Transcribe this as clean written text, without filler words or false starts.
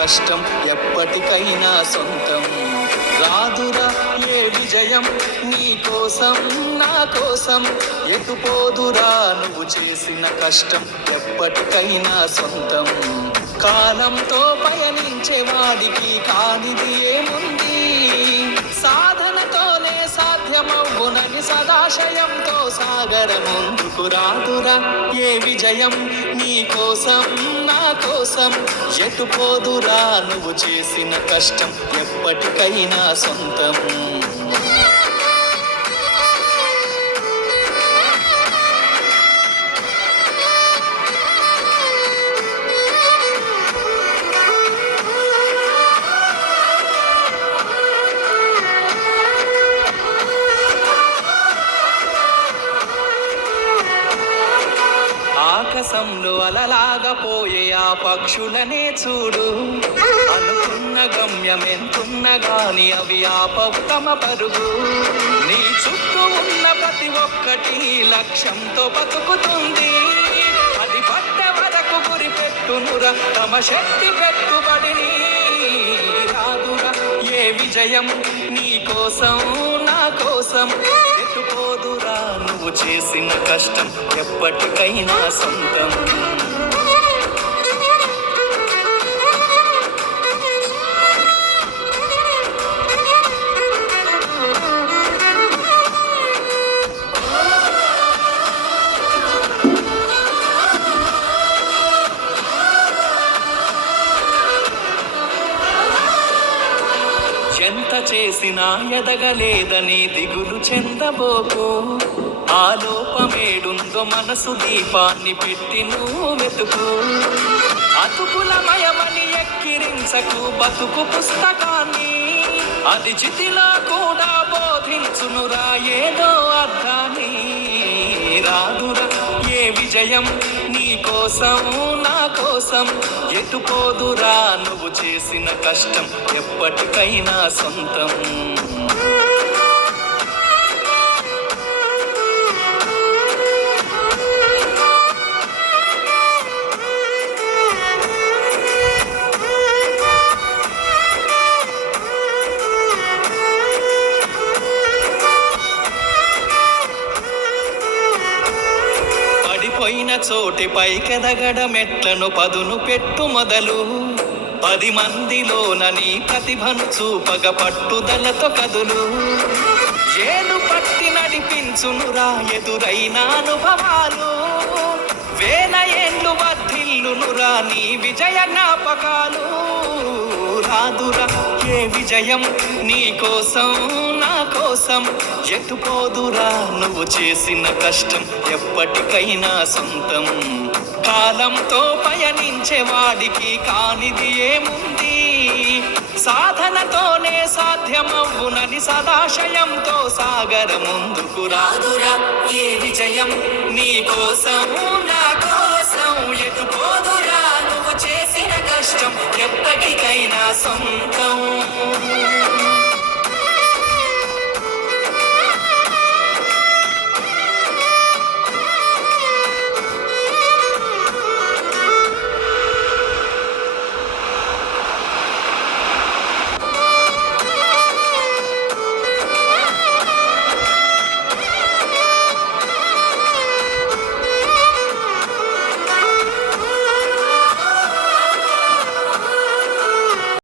కష్టం ఎప్పటికైనా సొంతం. రాదురా ఏ విజయం నీ కోసం నా కోసం, ఎటుపోదురా నువ్వు చేసిన కష్టం ఎప్పటికైనా సొంతం. కాలంతో పయనించే వాడికి కానిది ఏముంది, సాధనతోనే సాధ్యమవునని సదాశయంతో సాగర ముందుకు. రాదురా ఏ విజయం నీ కోసం నా కోసం, ఎటుపోదురా నువ్వు చేసిన కష్టం ఎప్పటికైనా సొంతం. ఆకాశంలో అలలాగా పోయే ఆ పక్షులనే చూడు, అనుకున్న గమ్యం ఎంతున్న గాని అవి ఆపవు తమ పరుగు. నీ చుట్టూ ఉన్న ప్రతి ఒక్కటి లక్ష్యంతో బతుకుతుంది, అది పట్ట వరకు గురి పెట్టునురా తమ శక్తి పెట్టుబడిని. రాదురా ఏ విజయం నీ కోసం నా కోసం, ఎటుపోదురా నువ్వు చేసిన కష్టం ఎప్పటికైనా సొంతం. ఎంత చేసినా ఎదగలేదని దిగులు చెందబోకు, ఆ లోపమేడుందో మనసు దీపాన్ని పెట్టి నువ్వు వెతుకు. అతుకులమయమని ఎక్కిరించకు బతుకు పుస్తకాన్ని, అది చితిలా కూడా బోధించునురా ఏదో అర్థాన్ని. రాదురా ఏ విజయం నీ కోసం నా కోసం, ఎటుపోదురా నువ్వు చేసిన కష్టం ఎప్పటికైనా సొంతం. పోయిన చోటి పైకెదగడ మెట్లను పదును పెట్టు మొదలు, 10 మందిలోన నీ ప్రతిభను చూపగ పట్టుదలతో కదులు. ఏలు పట్టి నడిపించునురా ఎదురైన అనుభవాలు, వేల ఏళ్ళు వర్ధిల్లునురా నీ విజయ జ్ఞాపకాలు. రాదురా ఏ విజయం నీ కోసం నా కోసం, ఎటుపోదురా నువ్వు చేసిన కష్టం ఎప్పటికైనా సొంతం. కాలంతో పయనించే వాడికి కానిది ఏముంది, సాధనతోనే సాధ్యమవునని సదాశయంతో సాగర ముందుకు. రాదురా ఏ విజయం నీ కోసం నా కోసం, ఎటుపోదురా నువ్వు చేసిన కష్టం ఎప్పటికైనా సొంతం.